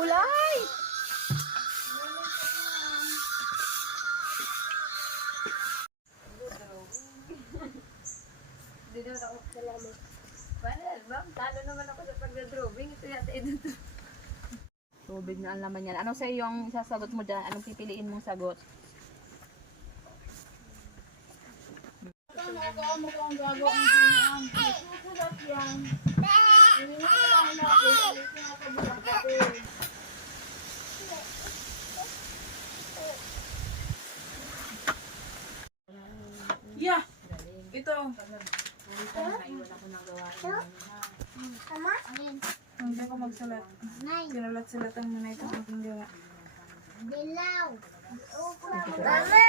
bulay. Dito ako salamat. Ma'am, talo naman ako sa pagdodrawing. Ito yata ito. Tubig na ang laman yan. Ano sa iyo ang sasagot mo dyan? Anong pipiliin mong sagot? Ano ko ang gagawin ang susulat yan. Hindi mo lang natin. Sinakabulang papel. Yeah! Ito. Hindi ko magsalat. Sinulat-salatan mo na itong aking gawa. Dilaw. Mama.